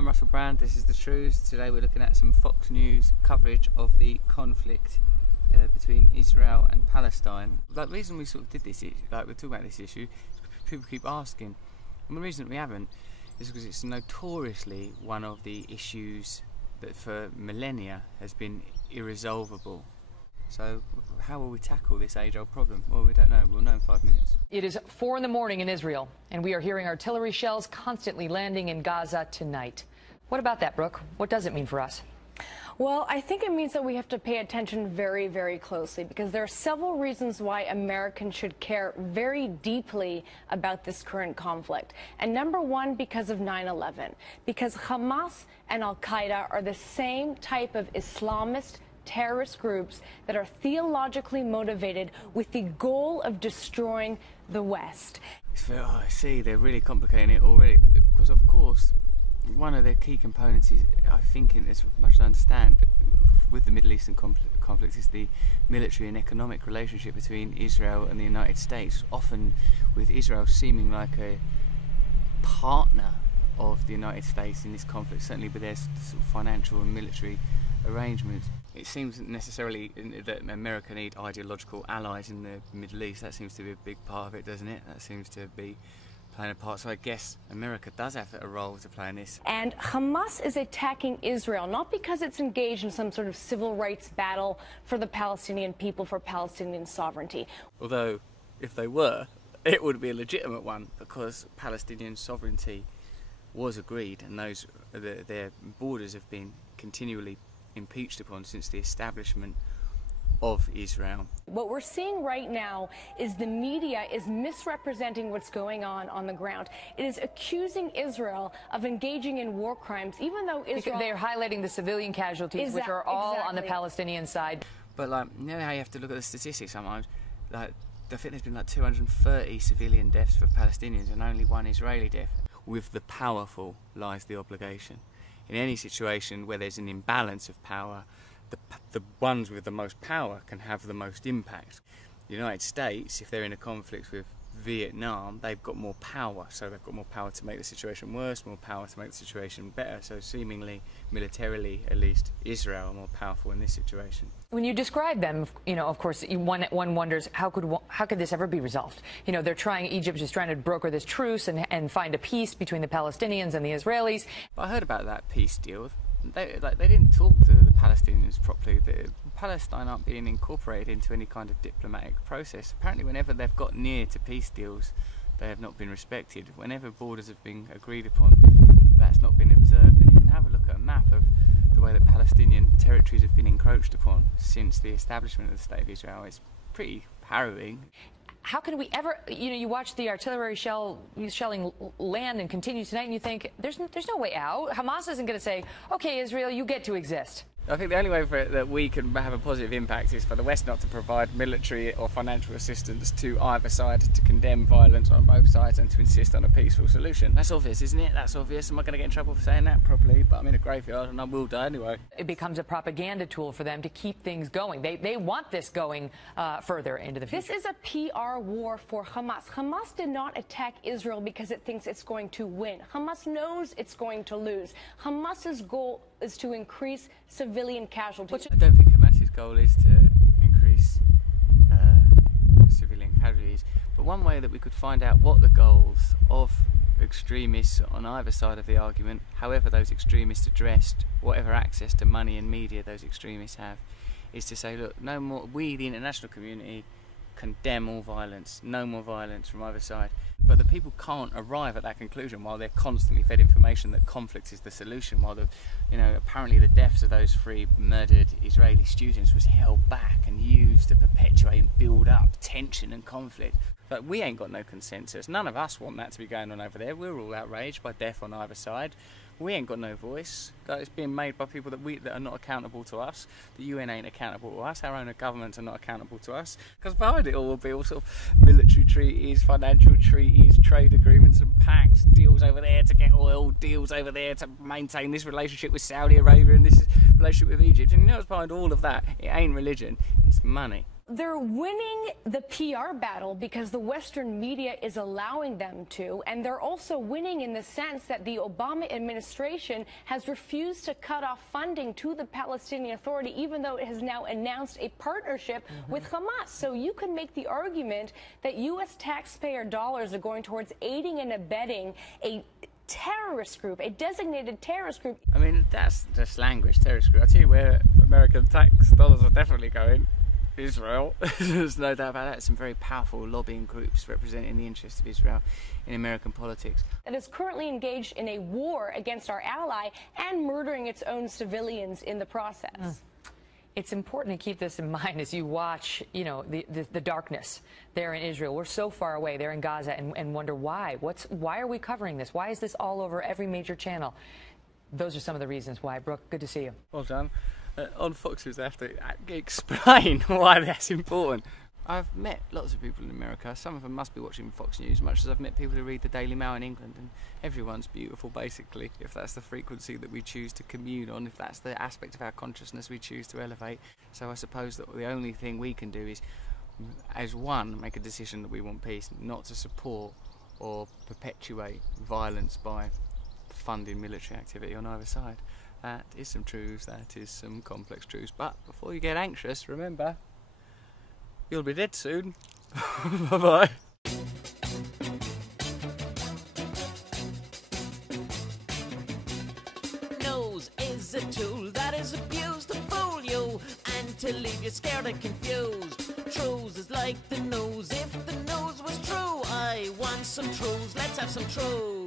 I'm Russell Brand, this is the Trews. Today we're looking at some Fox News coverage of the conflict between Israel and Palestine. The reason we sort of did this, we're talking about this issue, people keep asking, and the reason that we haven't is because it's notoriously one of the issues that for millennia has been irresolvable. So how will we tackle this age-old problem? Well, we don't know. We'll know in 5 minutes. It is 4 in the morning in Israel, and we are hearing artillery shells constantly landing in Gaza tonight. What about that, Brooke? What does it mean for us? Well, I think it means that we have to pay attention very, very closely, because there are several reasons why Americans should care very deeply about this current conflict. And number one, because of 9/11, because Hamas and Al-Qaeda are the same type of Islamist terrorist groups that are theologically motivated with the goal of destroying the West. I see, they're really complicating it already, because of course one of their key components is, I think, as much as I understand, with the Middle Eastern conflict is the military and economic relationship between Israel and the United States, often with Israel seeming like a partner of the United States in this conflict, certainly with their sort of financial and military arrangements. It seems necessarily that America need ideological allies in the Middle East. That seems to be a big part of it, doesn't it? That seems to be playing a part. So I guess America does have a role to play in this. And Hamas is attacking Israel, not because it's engaged in some sort of civil rights battle for the Palestinian people, for Palestinian sovereignty. Although, if they were, it would be a legitimate one, because Palestinian sovereignty was agreed, and their borders have been continually impeached upon since the establishment of Israel. What we're seeing right now is the media is misrepresenting what's going on the ground. It is accusing Israel of engaging in war crimes, even though Israel... They're highlighting the civilian casualties, which are all on the Palestinian side. But you know how you have to look at the statistics sometimes? I think there's been 230 civilian deaths for Palestinians and only 1 Israeli death. With the powerful lies the obligation. In any situation where there's an imbalance of power, the ones with the most power can have the most impact. The United States, if they're in a conflict with Vietnam, they've got more power, so they've got more power to make the situation worse, more power to make the situation better. So seemingly, militarily at least, Israel are more powerful in this situation. When you describe them, of course, one wonders how could this ever be resolved? Egypt is trying to broker this truce and find a peace between the Palestinians and the Israelis. But I heard about that peace deal. They didn't talk to the Palestinians properly. Palestine aren't being incorporated into any kind of diplomatic process. Apparently, whenever they've got near to peace deals, they have not been respected. Whenever borders have been agreed upon, that's not been observed. And you can have a look at a map of the way that Palestinian territories have been encroached upon since the establishment of the State of Israel. It's pretty harrowing. How can we ever, you watch the artillery shelling land and continue tonight, and you think, there's no way out. Hamas isn't going to say, okay, Israel, you get to exist. I think the only way for it that we can have a positive impact is for the West not to provide military or financial assistance to either side, to condemn violence on both sides and to insist on a peaceful solution. That's obvious, isn't it? That's obvious. Am I going to get in trouble for saying that? Probably, but I'm in a graveyard and I will die anyway. It becomes a propaganda tool for them to keep things going. They want this going further into the future. This is a PR war for Hamas. Hamas did not attack Israel because it thinks it's going to win. Hamas knows it's going to lose. Hamas's goal is to increase civilian casualties. I don't think Hamas's goal is to increase civilian casualties, but one way that we could find out what the goals of extremists on either side of the argument, however those extremists are dressed, whatever access to money and media those extremists have, is to say, look, no more. We, the international community, condemn all violence. No more violence from either side. But the people can't arrive at that conclusion while they're constantly fed information that conflict is the solution. While apparently the deaths of those 3 murdered Israeli students was held back and used to perpetuate and build up tension and conflict. But we ain't got no consensus. None of us want that to be going on over there. We're all outraged by death on either side. We ain't got no voice. It's being made by people that are not accountable to us. The UN ain't accountable to us. Our own governments are not accountable to us. Because behind it all will be all sort of military treaties, financial treaties, trade agreements and pacts, deals over there to get oil, deals over there to maintain this relationship with Saudi Arabia and this relationship with Egypt. And what's behind all of that? It ain't religion, it's money. they're winning the PR battle because the Western media is allowing them to, and they're also winning in the sense that the Obama administration has refused to cut off funding to the Palestinian Authority, even though it has now announced a partnership with Hamas. So you can make the argument that U.S. taxpayer dollars are going towards aiding and abetting a terrorist group, a designated terrorist group. I mean, that's just language, terrorist group. I'll tell you where American tax dollars are definitely going. Israel. There's no doubt about that. Some very powerful lobbying groups representing the interests of Israel in American politics. That is currently engaged in a war against our ally and murdering its own civilians in the process. It's important to keep this in mind as you watch, you know, the darkness there in Israel. We're so far away there in Gaza and wonder why. Why are we covering this? Why is this all over every major channel? Those are some of the reasons why. Brooke, good to see you. Well done. On Fox News, I have to explain why that's important. I've met lots of people in America. Some of them must be watching Fox News, much as I've met people who read the Daily Mail in England, and everyone's beautiful, basically, if that's the frequency that we choose to commune on, if that's the aspect of our consciousness we choose to elevate. So I suppose that the only thing we can do is, as one, make a decision that we want peace, not to support or perpetuate violence by funding military activity on either side. That is some truths, that is some complex truths. But before you get anxious, remember, you'll be dead soon. Bye-bye. Nose is a tool that is abused to fool you and to leave you scared and confused. Trews is like the nose. If the nose was true, I want some Trews. Let's have some Trews.